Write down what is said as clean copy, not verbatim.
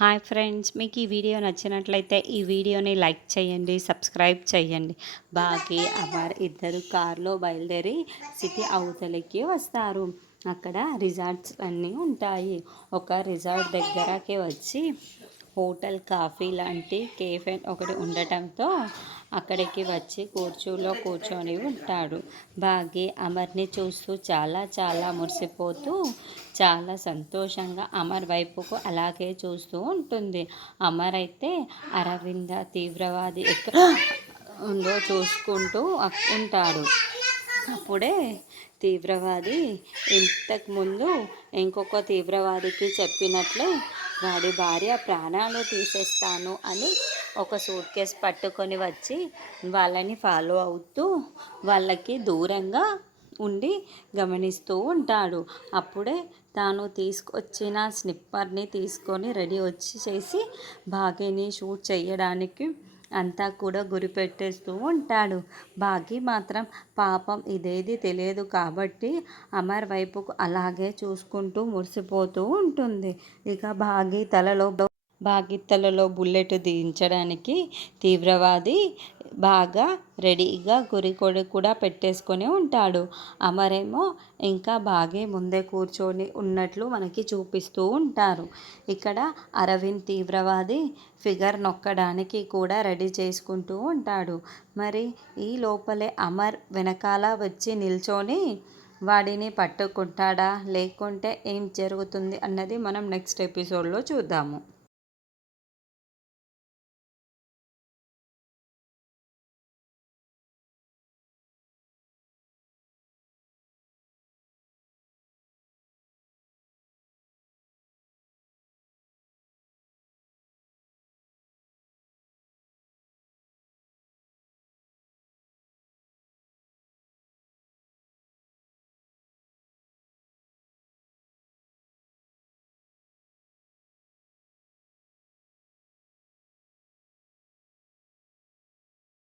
Hi friends, మీకు ఈ video నచ్చినట్లయితే ఈ వీడియోని లైక్ చేయండి, సబ్స్క్రైబ్ చేయండి. బాకీ అమర్ ఇద్దరు కారులో బయలుదేరి సిటీ అవతలకి వస్తారు. అక్కడ రిసార్ట్స్ అన్నీ ఉంటాయి. ఒక రిసార్ట్ దగ్గరకి వచ్చి హోటల్ కాఫీ లాంటి కేఫే ఒకటి ఉండటంతో అక్కడికి వచ్చి కూర్చొని ఉంటాడు. బాగి అమర్ని చూస్తూ చాలా చాలా మురిసిపోతూ చాలా సంతోషంగా అమర్ వైపుకు అలాగే చూస్తూ ఉంటుంది. అమర్ అయితే అరవింద తీవ్రవాది ఎక్కడ ఉందో చూసుకుంటూ ఉంటాడు. అప్పుడే తీవ్రవాది ఇంతకుముందు ఇంకొక తీవ్రవాదికి చెప్పినట్లే వాడి భార్య ప్రాణాలు తీసేస్తాను అని ఒక సూట్ కేస్ పట్టుకొని వచ్చి వాళ్ళని ఫాలో అవుతూ వాళ్ళకి దూరంగా ఉండి గమనిస్తూ ఉంటాడు. అప్పుడే తాను తీసుకొచ్చిన స్నిప్పర్ని తీసుకొని రెడీ చేసి భాగ్యని షూట్ చేయడానికి అంతా కూడా గురిపెట్టేస్తూ ఉంటాడు. భాగ్య మాత్రం పాపం ఇదేది తెలియదు కాబట్టి అమర్ వైపుకు అలాగే చూసుకుంటూ మురిసిపోతూ ఉంటుంది. ఇక భాగ్య బుల్లెట్ దించడానికి తీవ్రవాది బాగా రెడీగా గురికొడి కూడా పెట్టేసుకొని ఉంటాడు. అమరేమో ఇంకా బాగా ముందే కూర్చొని ఉన్నట్లు మనకి చూపిస్తూ ఉంటారు. ఇక్కడ అరవింద్ తీవ్రవాది ఫిగర్ నొక్కడానికి కూడా రెడీ చేసుకుంటూ ఉంటాడు. మరి ఈ లోపలే అమర్ వెనకాల వచ్చి నిల్చొని వాడిని పట్టుకుంటాడా లేకుంటే ఏం జరుగుతుంది అన్నది మనం నెక్స్ట్ ఎపిసోడ్లో చూద్దాము.